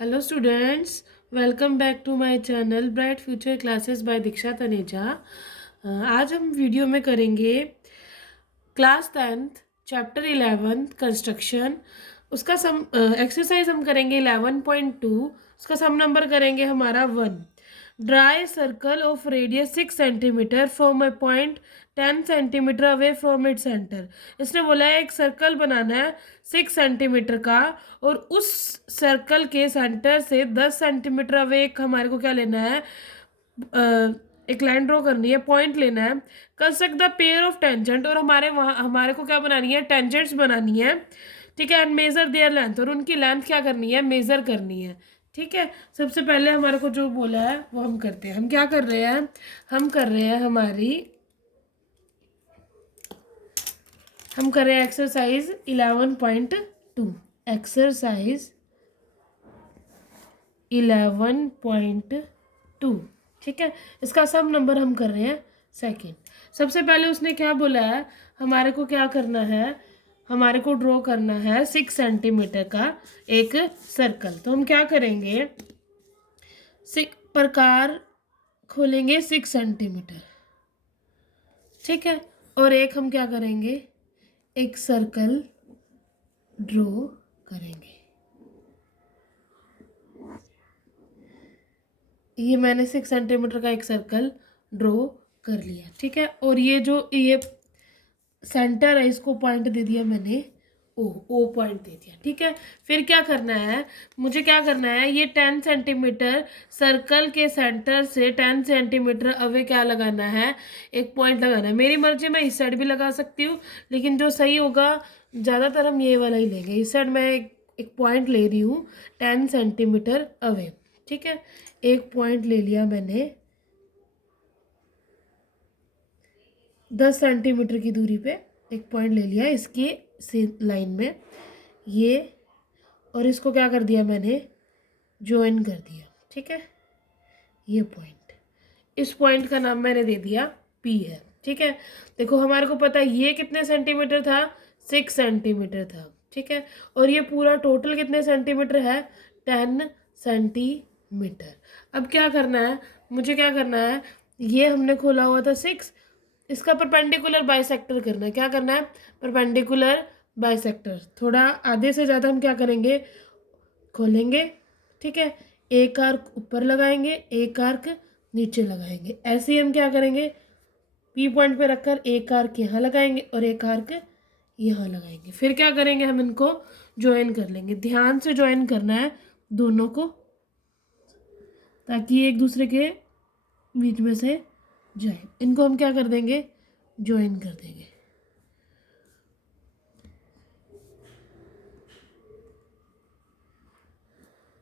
Hello students, welcome back to my channel bright future classes by Diksha Taneja. आज हम video में करेंगे क्लास 10th चैप्टर 11 कंस्ट्रक्शन। उसका some exercise हम करेंगे 11.2। उसका सम नंबर करेंगे हमारा 1। Dry circle of radius 6 centimetre from A point 10 centimetre away from it centre. इसने बोला है एक सर्कल बनाना है 6 सेंटीमीटर का, और उस सर्कल के सेंटर से 10 सेंटीमीटर अवे एक हमारे को क्या लेना है, एक लाइन ड्रॉ करनी है, पॉइंट लेना है। Construct the pair of tangent, और हमारे को क्या बनानी है, टेंजेंट्स बनानी है। ठीक है, एंड मेजर देयर लेंथ, और उनकी लेंथ क्या करनी है, मेजर करनी है। ठीक है, सबसे पहले हमारे को जो बोला है वो हम करते हैं। हम क्या कर रहे हैं, हम कर रहे हैं हम कर रहे हैं एक्सरसाइज 11.2। एक्सरसाइज 11.2। ठीक है, इसका सम नंबर हम कर रहे हैं सेकंड। सबसे पहले उसने क्या बोला है, हमारे को क्या करना है, हमारे को ड्रॉ करना है 6 सेंटीमीटर का एक सर्कल। तो हम क्या करेंगे, प्रकार खोलेंगे 6 सेंटीमीटर। ठीक है, और एक हम क्या करेंगे, एक सर्कल ड्रॉ करेंगे। ये मैंने 6 सेंटीमीटर का एक सर्कल ड्रॉ कर लिया। ठीक है, और ये सेंटर है, इसको पॉइंट दे दिया मैंने, ओ पॉइंट दे दिया। ठीक है, फिर क्या करना है, मुझे क्या करना है, ये 10 सेंटीमीटर सर्कल के सेंटर से 10 सेंटीमीटर अवे क्या लगाना है, एक पॉइंट लगाना है। मेरी मर्जी, मैं इस साइड भी लगा सकती हूँ, लेकिन जो सही होगा ज़्यादातर हम ये वाला ही लेंगे। इस साइड मैं एक पॉइंट ले रही हूँ 10 सेंटीमीटर अवे। ठीक है, एक पॉइंट ले लिया मैंने 10 सेंटीमीटर की दूरी पे, एक पॉइंट ले लिया इसकी लाइन में ये, और इसको क्या कर दिया मैंने, ज्वाइन कर दिया। ठीक है, ये पॉइंट, इस पॉइंट का नाम मैंने दे दिया पी है। ठीक है, देखो हमारे को पता है ये कितने सेंटीमीटर था, 6 सेंटीमीटर था। ठीक है, और ये पूरा टोटल कितने सेंटीमीटर है, 10 सेंटीमीटर। अब क्या करना है, मुझे क्या करना है, ये हमने खोला हुआ था 6, इसका परपेंडिकुलर बाइसेक्टर करना है। क्या करना है, परपेंडिकुलर बाइसेक्टर। थोड़ा आधे से ज़्यादा हम क्या करेंगे, खोलेंगे। ठीक है, एक आर्क ऊपर लगाएंगे, एक आर्क नीचे लगाएंगे। ऐसे ही हम क्या करेंगे, पी पॉइंट पे रखकर एक आर्क यहाँ लगाएंगे और एक आर्क यहाँ लगाएंगे। फिर क्या करेंगे, हम इनको ज्वाइन कर लेंगे। ध्यान से ज्वाइन करना है दोनों को, ताकि एक दूसरे के बीच में से जाए। इनको हम क्या कर देंगे, ज्वाइन कर देंगे।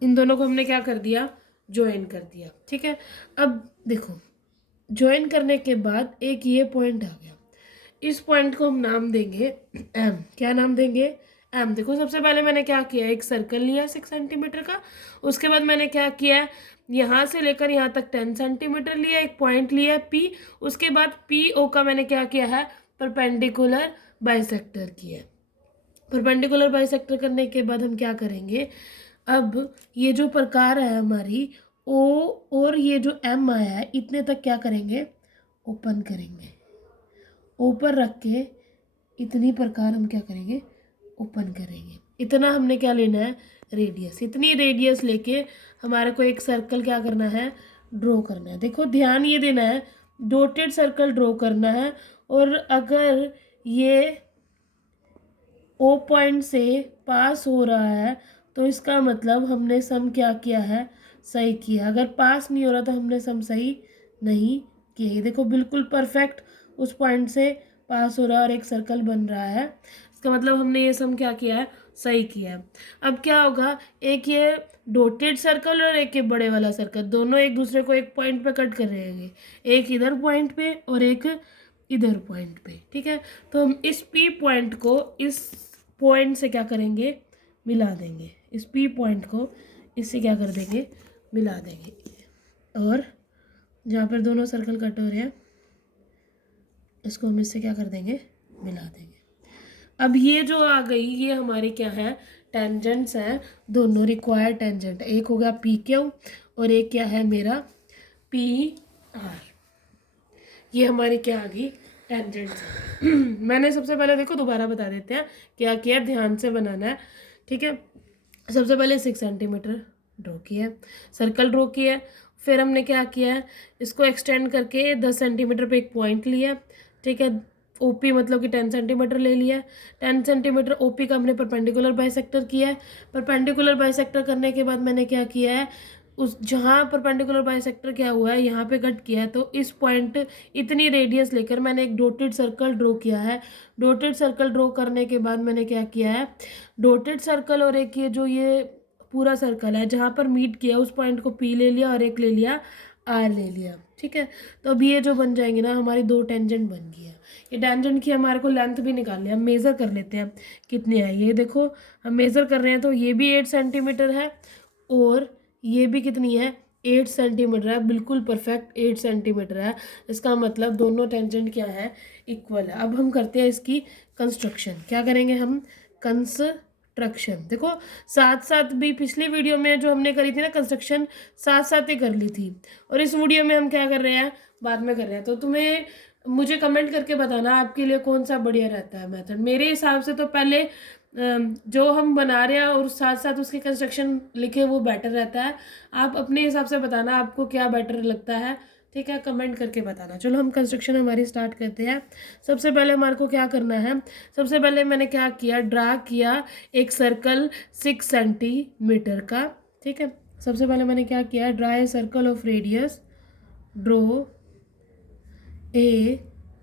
इन दोनों को हमने क्या कर दिया, ज्वाइन कर दिया। ठीक है, अब देखो, ज्वाइन करने के बाद एक ये पॉइंट आ गया, इस पॉइंट को हम नाम देंगे एम। क्या नाम देंगे, एम। देखो सबसे पहले मैंने क्या किया, एक सर्कल लिया 6 सेंटीमीटर का। उसके बाद मैंने क्या किया, यहाँ से लेकर यहाँ तक 10 सेंटीमीटर लिया, एक पॉइंट लिया पी। उसके बाद पी ओ का मैंने क्या किया है, परपेंडिकुलर बाइसेक्टर किया। परपेंडिकुलर बाइसेक्टर करने के बाद हम क्या करेंगे, अब ये जो प्रकार है हमारी ओ और ये जो एम आया है, इतने तक क्या करेंगे, ओपन करेंगे। ऊपर रख के इतनी प्रकार हम क्या करेंगे, ओपन करेंगे। इतना हमने क्या लेना है, रेडियस। इतनी रेडियस लेके हमारे को एक सर्कल क्या करना है, ड्रॉ करना है। देखो ध्यान ये देना है, डॉटेड सर्कल ड्रॉ करना है। और अगर ये ओ पॉइंट से पास हो रहा है तो इसका मतलब हमने सम क्या किया है, सही किया। अगर पास नहीं हो रहा तो हमने सम सही नहीं किया। ये देखो बिल्कुल परफेक्ट उस पॉइंट से पास हो रहा है और एक सर्कल बन रहा है, इसका मतलब हमने ये सम क्या किया है, सही किया है। अब क्या होगा, एक ये डॉटेड सर्कल और एक ये बड़े वाला सर्कल, दोनों एक दूसरे को एक पॉइंट पे कट कर रहे हैं, एक इधर पॉइंट पे और एक इधर पॉइंट पे। ठीक है, तो हम इस पी पॉइंट को इस पॉइंट से क्या करेंगे, मिला देंगे। इस पी पॉइंट को इससे क्या कर देंगे, मिला देंगे। और जहाँ पर दोनों सर्कल कट हो रहे हैं इसको हम इससे क्या कर देंगे, मिला देंगे। अब ये जो आ गई, ये हमारी क्या है, टेंजेंट्स हैं दोनों, रिक्वायर्ड टेंजेंट, एक हो गया पी क्यू और एक क्या है मेरा पी आर। ये हमारी क्या आ गई टेंजेंट्स। मैंने सबसे पहले देखो दोबारा बता देते हैं क्या किया, ध्यान से बनाना है, ठीक है। सबसे पहले 6 सेंटीमीटर ड्रॉ किया, सर्कल ड्रॉ किया, फिर हमने क्या किया है, इसको एक्सटेंड करके 10 सेंटीमीटर पे एक पॉइंट लिया, ठीक है। ओपी मतलब कि 10 सेंटीमीटर ले लिया, 10 सेंटीमीटर ओपी का हमने परपेंडिकुलर बाइसेक्टर किया है। परपेंडिकुलर बाइसेक्टर करने के बाद मैंने क्या किया है, उस जहाँ परपेंडिकुलर बाइसेक्टर क्या हुआ है यहाँ पे कट किया है, तो इस पॉइंट इतनी रेडियस लेकर मैंने एक डॉटेड सर्कल ड्रॉ किया है। डॉटेड सर्कल ड्रॉ करने के बाद मैंने क्या किया है, डॉटेड सर्कल और एक ये जो ये पूरा सर्कल है जहाँ पर मीट किया उस पॉइंट को पी ले लिया और एक ले लिया आर ले लिया, ठीक है। तो अब ये जो बन जाएंगे ना, हमारी दो टेंजेंट बन गई है। ये टेंजेंट की हमारे को लेंथ भी निकालनी है, हम मेज़र कर लेते हैं कितनी है। ये देखो हम मेज़र कर रहे हैं तो ये भी 8 सेंटीमीटर है और ये भी कितनी है 8 सेंटीमीटर है, बिल्कुल परफेक्ट 8 सेंटीमीटर है। इसका मतलब दोनों टेंजेंट क्या है, इक्वल है। अब हम करते हैं इसकी कंस्ट्रक्शन। क्या करेंगे हम, कंस्ट्रक्शन। देखो साथ साथ भी पिछली वीडियो में जो हमने करी थी ना कंस्ट्रक्शन, साथ साथ ही कर ली थी, और इस वीडियो में हम क्या कर रहे हैं, बाद में कर रहे हैं। तो तुम्हें मुझे कमेंट करके बताना आपके लिए कौन सा बढ़िया रहता है मेथड। मेरे हिसाब से तो पहले जो हम बना रहे हैं और साथ साथ उसकी कंस्ट्रक्शन लिखे वो बेटर रहता है। आप अपने हिसाब से बताना आपको क्या बेटर लगता है, ठीक है, कमेंट करके बताना। चलो हम कंस्ट्रक्शन हमारी स्टार्ट करते हैं। सबसे पहले हमारे को क्या करना है, सबसे पहले मैंने क्या किया, ड्रा किया एक सर्कल 6 सेंटीमीटर का, ठीक है। सबसे पहले मैंने क्या किया, draw a circle of radius, draw a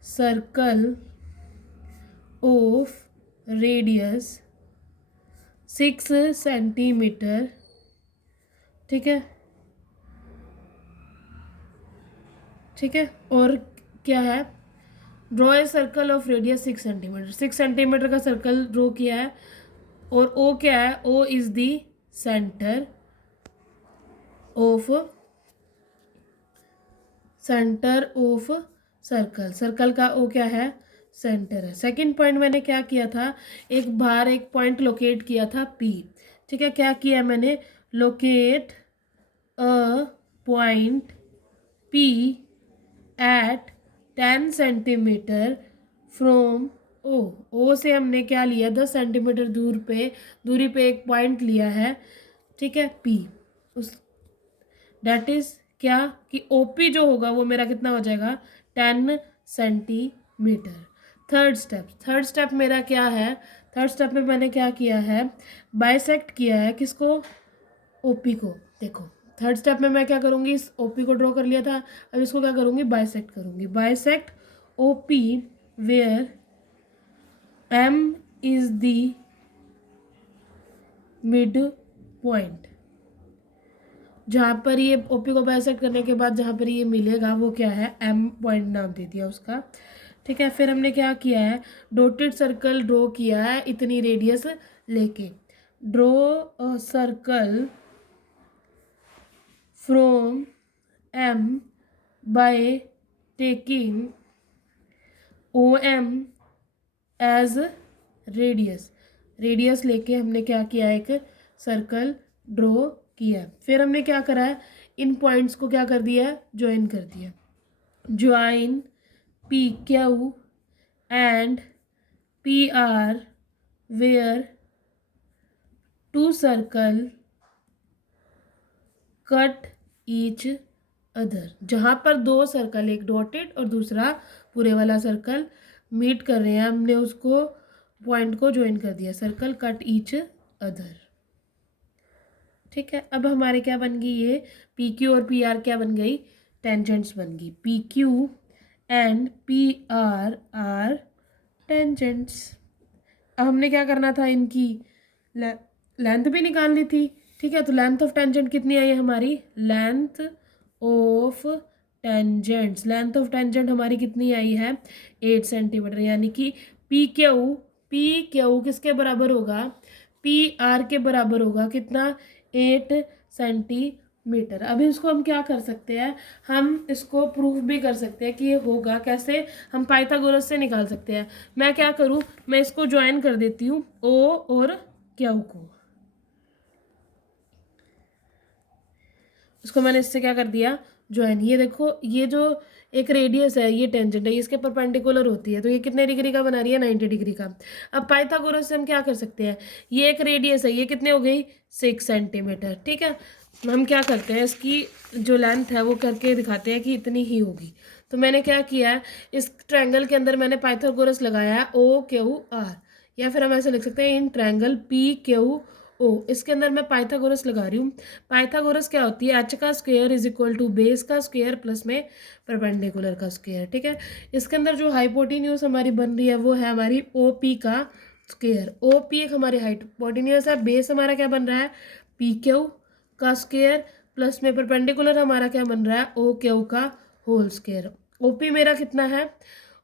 circle of radius 6 centimetre, ठीक है, ठीक है। और क्या है, draw a circle of radius 6 centimetre, 6 centimetre का सर्कल ड्रॉ किया है। और ओ क्या है, O is the centre of circle, circle का ओ क्या है, सेंटर है। सेकंड पॉइंट मैंने क्या किया था, एक बाहर एक पॉइंट लोकेट किया था पी, ठीक है। क्या किया मैंने, locate a point P at 10 centimetre from O. O से हमने क्या लिया, 10 सेंटीमीटर दूरी पे एक पॉइंट लिया है, ठीक है, पी। उस डेट इज क्या कि ओपी जो होगा वो मेरा कितना हो जाएगा, 10 सेंटीमीटर। थर्ड स्टेप मेरा क्या है, थर्ड स्टेप में मैंने क्या किया है, बाइसेक्ट किया है किसको, ओपी को। देखो थर्ड स्टेप में मैं क्या करूँगी, इस ओपी को ड्रॉ कर लिया था, अब इसको क्या करूँगी, बाइसेक्ट करूँगी। Bisect OP where M is the mid point. जहाँ पर ये ओपी को बाइसेक्ट करने के बाद जहाँ पर ये मिलेगा वो क्या है, एम पॉइंट नाम दे दिया उसका, ठीक है। फिर हमने क्या किया है, डॉटेड सर्कल ड्रॉ किया है इतनी रेडियस लेके। Draw a circle from M by taking O M as radius लेके हमने क्या किया, एक सर्कल ड्रॉ किया। फिर हमने क्या करा है, इन पॉइंट्स को क्या कर दिया, ज्वाइन कर दिया। Join P Q and P R where two circle cut each other. जहाँ पर दो सर्कल, एक डॉटेड और दूसरा पूरे वाला सर्कल मीट कर रहे हैं, हमने उसको पॉइंट को ज्वाइन कर दिया, सर्कल कट ईच अदर, ठीक है। अब हमारे क्या बन गई, ये पी क्यू और पी आर क्या बन गई, टेंजेंट्स बन गई। P Q and P are tangents. अब हमने क्या करना था, इनकी लेंथ भी निकालनी थी, ठीक है। तो लेंथ ऑफ टेंजेंट कितनी आई है हमारी, लेंथ ऑफ टेंजेंट हमारी कितनी आई है, 8 सेंटीमीटर। यानी कि पी क्यू किसके बराबर होगा, पी आर के बराबर होगा कितना, 8 सेंटीमीटर। अभी इसको हम क्या कर सकते हैं, हम इसको प्रूफ भी कर सकते हैं कि ये होगा कैसे, हम पाइथागोरस से निकाल सकते हैं। मैं क्या करूँ, मैं इसको ज्वाइन कर देती हूँ ओ और क्यू को, इसको मैंने इससे क्या कर दिया, ज्वाइन। ये देखो, ये जो एक रेडियस है, ये टेंजेंट है, इसके परपेंडिकुलर होती है, तो ये कितने डिग्री का बना रही है, 90 डिग्री का। अब पाइथागोरस से हम क्या कर सकते हैं, ये एक रेडियस है, ये कितने हो गई, 6 सेंटीमीटर, ठीक है। हम क्या करते हैं, इसकी जो लेंथ है वो करके दिखाते हैं कि इतनी ही होगी। तो मैंने क्या किया है, इस ट्रायंगल के अंदर मैंने पाइथागोरस लगाया है OQR, या फिर हम ऐसे लिख सकते हैं इन ट्रायंगल PQO। इसके अंदर मैं पाइथागोरस लगा रही हूँ। पाइथागोरस क्या होती है, h का square is equal to base का स्क्वायर प्लस में परपेंडिकुलर का स्क्वायर, ठीक है। इसके अंदर जो हाइपोटेन्यूज हमारी बन रही है वो है हमारी OP का स्क्वायर। OP एक हमारी हाइपोटेन्यूज है, बेस हमारा क्या बन रहा है, PQ का स्क्वायर प्लस में परपेंडिकुलर हमारा क्या बन रहा है, OQ का होल स्क्वायर। OP मेरा कितना है,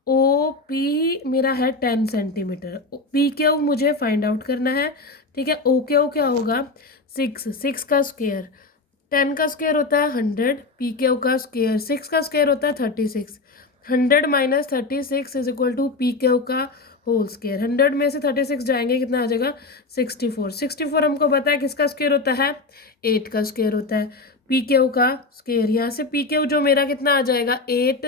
OP मेरा है 10 सेंटीमीटर। PQ मुझे फाइंड आउट करना है, ठीक है। OQ क्या होगा, 6 का स्क्वायर, 10 का स्क्वायर होता है 100, PQ का स्क्वायर 6 का स्क्वायर होता है 36, 100 minus 36 is equal to PQ का होल स्क्वायर। 100 में से 36 जाएंगे, कितना आ जाएगा, 64। 64 हमको पता है किसका स्क्वायर होता है, 8 का स्क्वायर होता है। PQ का स्क्वायर, यहाँ से PQ जो मेरा कितना आ जाएगा, 8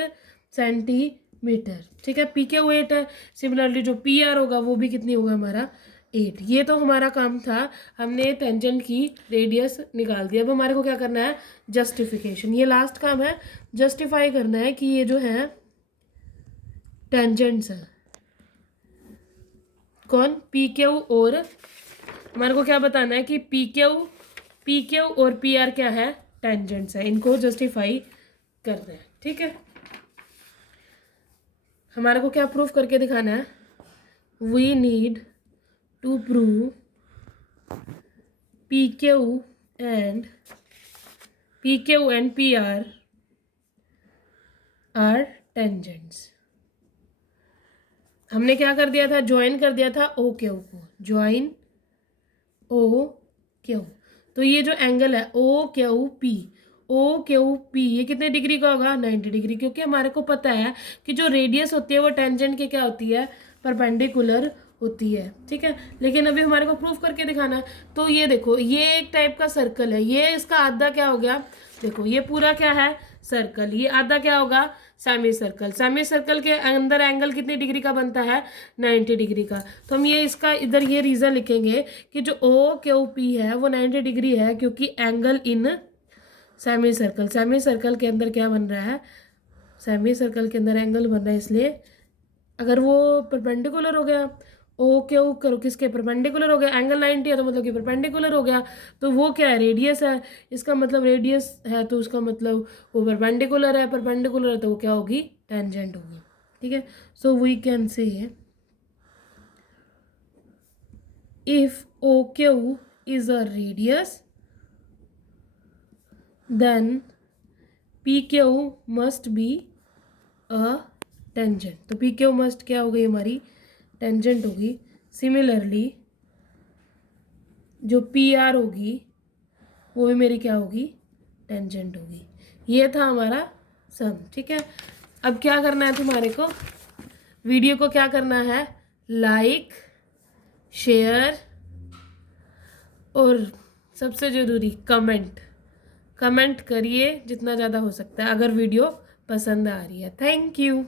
सेंटीमीटर, ठीक है। PQ 8 है। सिमिलरली जो PR होगा वो भी कितनी होगा हमारा, 8। ये तो हमारा काम था, हमने टेंजेंट की रेडियस निकाल दिया। अब हमारे को क्या करना है, जस्टिफिकेशन। ये लास्ट काम है, जस्टिफाई करना है कि ये जो है टेंजेंट्स है कौन, PQ, और हमारे को क्या बताना है कि PQ और PR क्या है, टेंजेंट्स है। इनको जस्टिफाई करना है, ठीक है। हमारे को क्या प्रूफ करके दिखाना है, we need to prove PQ and PR are tangents. हमने क्या कर दिया था, ज्वाइन कर दिया था OQ को, ज्वाइन OQ। तो ये जो एंगल है OQP, ये कितने डिग्री का होगा, 90 डिग्री, क्योंकि हमारे को पता है कि जो रेडियस होती है वो टेंजेंट के क्या होती है, परपेंडिकुलर होती है, ठीक है। लेकिन अभी हमारे को प्रूफ करके दिखाना है। तो ये देखो, ये एक टाइप का सर्कल है, ये इसका आधा क्या हो गया, देखो ये पूरा क्या है, सर्कल, ये आधा क्या होगा, सेमी सर्कल। सेमी सर्कल के अंदर एंगल कितनी डिग्री का बनता है, 90 डिग्री का। तो हम ये इसका इधर ये रीज़न लिखेंगे कि जो OQP है वो 90 डिग्री है, क्योंकि angle in semi circle, semi circle के अंदर क्या बन रहा है, सेमी सर्कल के अंदर एंगल बन रहा है। इसलिए अगर वो परपेंडिकुलर हो गया, OQ करो किसके परपेंडिकुलर हो गया, एंगल 90 है तो मतलब कि परपेंडिकुलर हो गया, तो वो क्या है, रेडियस है। इसका मतलब रेडियस है तो उसका मतलब वो परपेंडिकुलर है, परपेंडिकुलर है तो वो क्या होगी, टेंजेंट होगी, ठीक है। So we can say if OQ is a radius then PQ must be a tangent. तो PQ मस्ट क्या हो गई हमारी, टेंजेंट होगी। सिमिलरली जो PR होगी वो भी मेरी क्या होगी, टेंजेंट होगी। ये था हमारा सम, ठीक है। अब क्या करना है तुम्हारे को, वीडियो को क्या करना है, लाइक, शेयर और सबसे ज़रूरी कमेंट करिए जितना ज़्यादा हो सकता है, अगर वीडियो पसंद आ रही है। Thank you.